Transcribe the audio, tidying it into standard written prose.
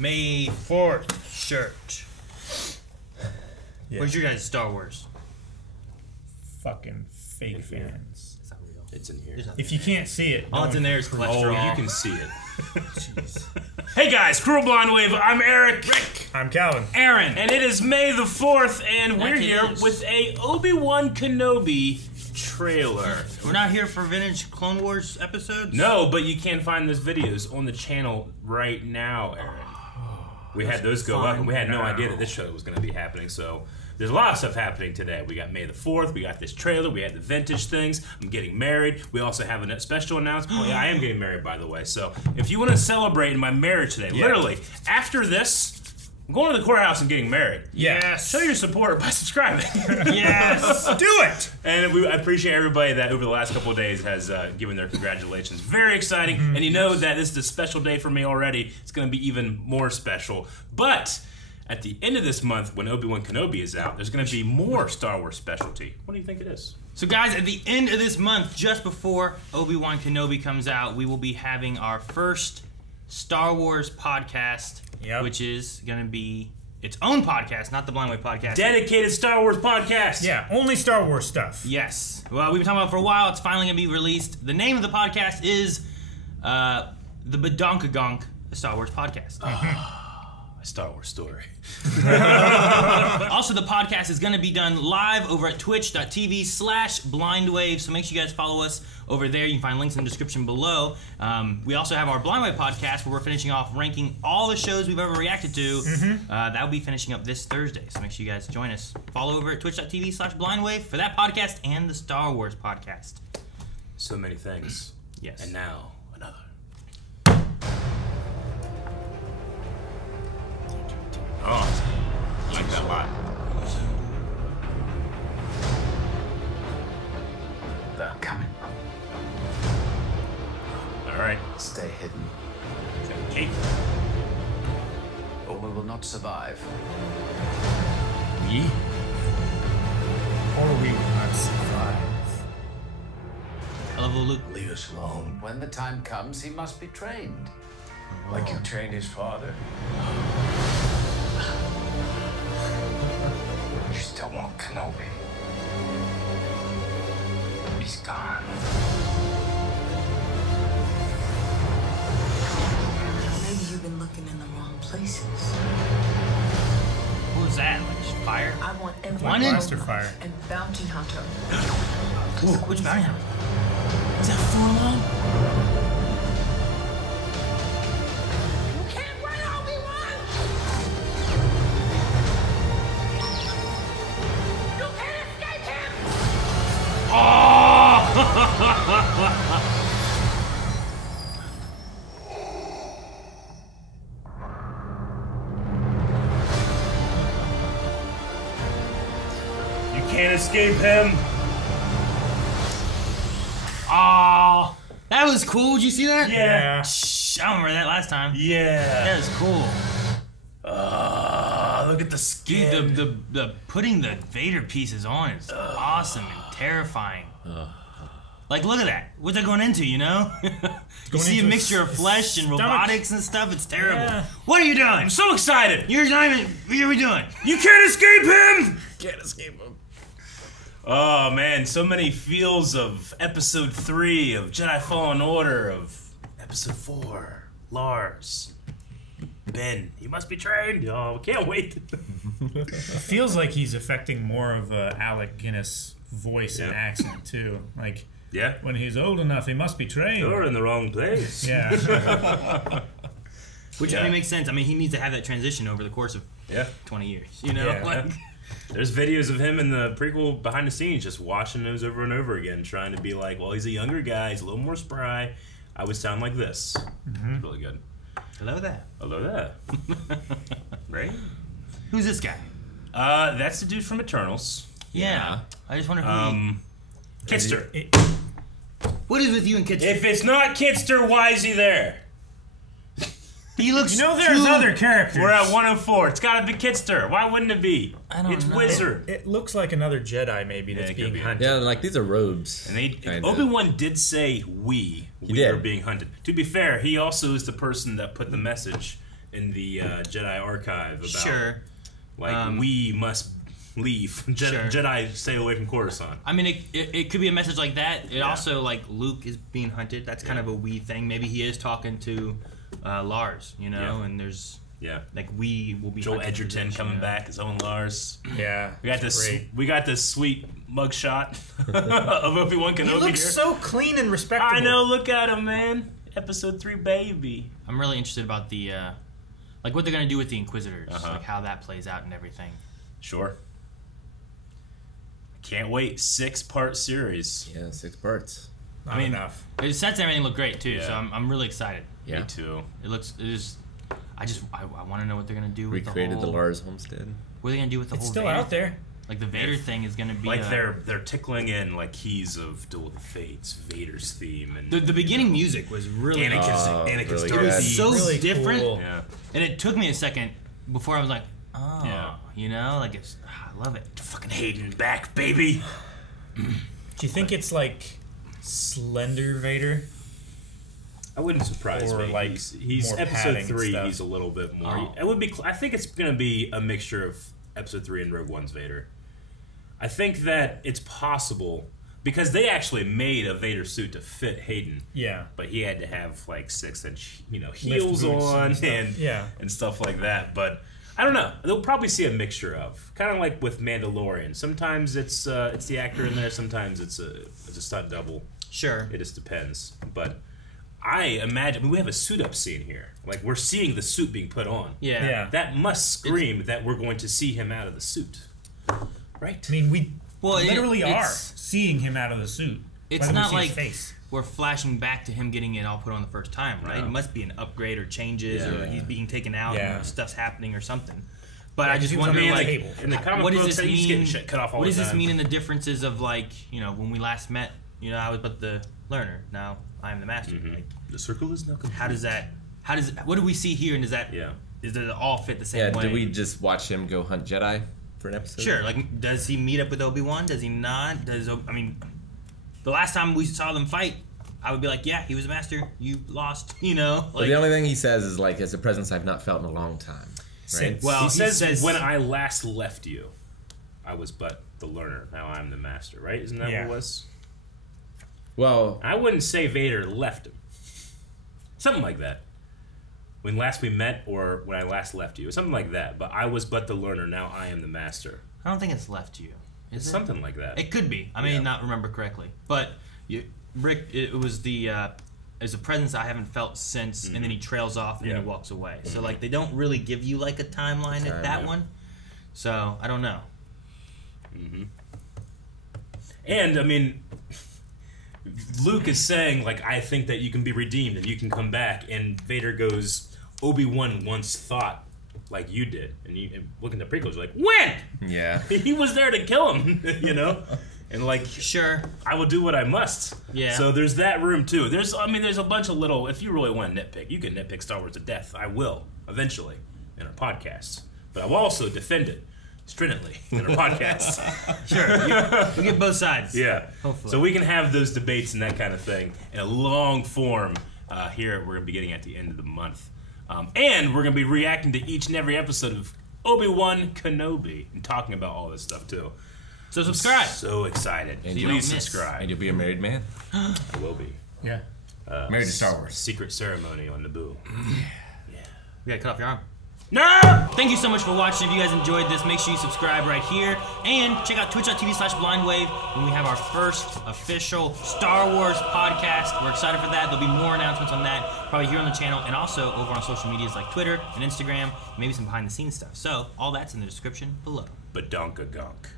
May 4th shirt. Yeah. Where's your guys' Star Wars? Fucking fake fans. It's not real. It's in here. If you can't see it, All it's in there is cholesterol. Oh, you can see it. Jeez. Hey guys, Cruel Blind Wave. I'm Eric. Rick. I'm Calvin. Aaron. And it is May the 4th, and That we're here is. with a Obi-Wan Kenobi trailer. We're not here for vintage Clone Wars episodes? No, but you can find those videos on the channel right now, Aaron. We had those go up, and we had no idea that this show was going to be happening, so there's a lot of stuff happening today. We got May the 4th, we got this trailer, we had the vintage things, I'm getting married, we also have a special announcement. Oh, yeah, I am getting married, by the way, so if you want to celebrate my marriage today, literally, after this, I'm going to the courthouse and getting married. Yes. Show your support by subscribing. Yes. Do it! And I appreciate everybody that over the last couple of days has given their congratulations. Very exciting. And you know that this is a special day for me already. It's going to be even more special. But at the end of this month, when Obi-Wan Kenobi is out, there's going to be more Star Wars specialty. What do you think it is? So guys, at the end of this month, just before Obi-Wan Kenobi comes out, we will be having our first Star Wars podcast, which is going to be its own podcast, not the Blind Way podcast. Dedicated Star Wars podcast. Yeah, only Star Wars stuff. Yes. Well, we've been talking about it for a while. It's finally going to be released. The name of the podcast is the Badonkagonk, the Star Wars podcast. A Star Wars story. Also, the podcast is going to be done live over at twitch.tv/blindwave, so make sure you guys follow us over there. You can find links in the description below. We also have our Blind Wave podcast where we're finishing off ranking all the shows we've ever reacted to. That will be finishing up this Thursday, so make sure you guys join us. Follow over at twitch.tv/blindwave for that podcast and the Star Wars podcast. So many things. Yes. And now, another. Oh, I like that a lot. They're coming. All right. Stay hidden, Kate. or we will not survive. Me? Or we will not survive. Hello, Luke. Leave us alone. When the time comes, he must be trained. Like you trained his father. You still want Kenobi. He's gone. Maybe you've been looking in the wrong places. What was that? Like just fire? I want every One in? Blaster fire. and bounty hunter. Which bounty hunter? Is that Forlong? You can't run, Obi-Wan! You can't escape him! You can't escape him. Oh, that was cool. Did you see that? Yeah. Shh, I don't remember that last time. Yeah. That was cool. Look at the skin. Dude, the putting the Vader pieces on is awesome and terrifying. Like, look at that. What they're going into, you know? You see a into mixture of his flesh and stomach. robotics and stuff. It's terrible. Yeah. What are you doing? I'm so excited. You're not even. What are we doing? You can't escape him. Can't escape him. Oh man, so many feels of Episode 3 of Jedi Fallen Order, of Episode 4, Lars, Ben. He must be trained. Oh, can't wait. It feels like he's affecting more of a Alec Guinness voice and accent too. Like Yeah. when he's old enough, he must be trained. You're in the wrong place. Yeah. Which I mean makes sense. I mean, he needs to have that transition over the course of Yeah. 20 years. You know, Yeah. like, There's videos of him in the prequel behind the scenes just watching those over and over again, trying to be like, well, he's a younger guy, he's a little more spry. I would sound like this. It's really good. hello there. I love that. Right? Who's this guy? That's the dude from Eternals. Yeah. I just wonder who. Kitster. What is with you and Kitster? If it's not Kitster, why is he there? He looks. You know, there's other characters. We're at 104. It's gotta be Kitster. Why wouldn't it be? I don't it's know. Wizard. It looks like another Jedi maybe Yeah, that's it could being be. hunted. Yeah, like these are robes. And they kinda. Obi-Wan did say we did. were being hunted. To be fair, he also is the person that put the message in the Jedi archive about Sure. like we must leave. Jedi stay away from Coruscant. I mean, it could be a message like that. It also, like, Luke is being hunted. That's kind of a we thing. Maybe he is talking to Lars, you know, and there's like we will be Joel hunted for Edgerton this, coming you know? back as own Lars. Yeah, We got this. great. We got this sweet mugshot of Obi-Wan Kenobi. He looks here. so clean and respectable. I know. Look at him, man. Episode 3, baby. I'm really interested about the like what they're gonna do with the Inquisitors, like how that plays out and everything. Sure. Can't wait. 6-part series. Yeah, 6 parts. Not enough. It sets everything look great too, so Yeah. I'm really excited. Yeah. Me too. It is. I want to know what they're gonna do with Recreated the the whole. Lars homestead. What are they gonna do with the It's whole? still Vader out there. Like the Vader thing is gonna be Like they're tickling in like keys of Duel of the Fates, Vader's theme, and the beginning music was really Anakin's really it good. was so Really different, cool. yeah. and it took me a second before I was like, oh, Yeah. you know, like I love it. Fucking Hayden back, baby. Do you think it's like Slender Vader? I wouldn't surprise Or, me. like, he's more episode padding 3. stuff. He's a little bit more. Oh. It would be. I think it's gonna be a mixture of episode 3 and Rogue One's Vader. I think that it's possible because they actually made a Vader suit to fit Hayden. Yeah. But he had to have like 6-inch, heels boots on and stuff. and stuff like that. But I don't know. They'll probably see a mixture of kind of like with Mandalorian. Sometimes it's the actor in there. Sometimes it's a stunt double. Sure. It just depends. But I imagine we have a suit up scene here. Like we're seeing the suit being put on. Yeah. Yeah. That must scream that we're going to see him out of the suit. Right. I mean, we Well, literally are it's- seeing him out of the suit. It's when we not see his like face. we're flashing back to him getting it all put on the first time, right? No. It must be an upgrade or changes, Yeah. or he's being taken out, Yeah. and stuff's happening or something. But Yeah, I just he was wonder, on the like, table. In the comic what does books, this he's getting mean? shit cut off all What the does this time. mean in the differences of, like, when we last met? I was but the learner. Now I am the master. Like, The circle is now complete. what do we see here, and does it all fit the same Yeah, way? did we just watch him go hunt Jedi for an episode? Sure. Like, does he meet up with Obi-Wan? Does he not? The last time we saw them fight, I would be like, yeah, he was a master. You lost. But the only thing he says is like, it's a presence I've not felt in a long time. Right? Since- Well, He says, when I last left you, I was but the learner. Now I'm the master, right? Isn't that Yeah. what it was? Well, I wouldn't say Vader left him. Something like that. When last we met or when I last left you. Something like that. But I was but the learner. Now I am the master. I don't think it's left you. Is it? Something like that. It could be. I may not remember correctly, but Rick, it was it's a presence I haven't felt since, and then he trails off and then he walks away. So like they don't really give you like a timeline at that one. So I don't know. And I mean, Luke is saying like, I think that you can be redeemed and you can come back. And Vader goes, Obi-Wan once thought like you did. And looking at the prequels, you're like, when? yeah. He was there to kill him, And like, Sure. I will do what I must. Yeah. So there's that room too. There's a bunch of little. If you really want to nitpick, you can nitpick Star Wars to death. I will eventually in our podcast, but I will also defend it stridently in our podcast. Sure. We get both sides. Yeah. Hopefully. So we can have those debates and that kind of thing in a long form. Here we're gonna be getting at the end of the month, and we're gonna be reacting to each and every episode of Obi-Wan Kenobi and talking about all this stuff too. So subscribe. So excited! And you don't Please miss. subscribe. And you'll be a married man? I will be. Yeah. Married to Star Wars. Secret ceremony on Naboo. We gotta cut off your arm. No! Thank you so much for watching. If you guys enjoyed this, make sure you subscribe right here. And check out twitch.tv/blindwave when we have our first official Star Wars podcast. We're excited for that. there'll be more announcements on that, probably here on the channel, and also over on social medias like Twitter and Instagram, maybe some behind-the-scenes stuff. So all that's in the description below. Badonka gunk.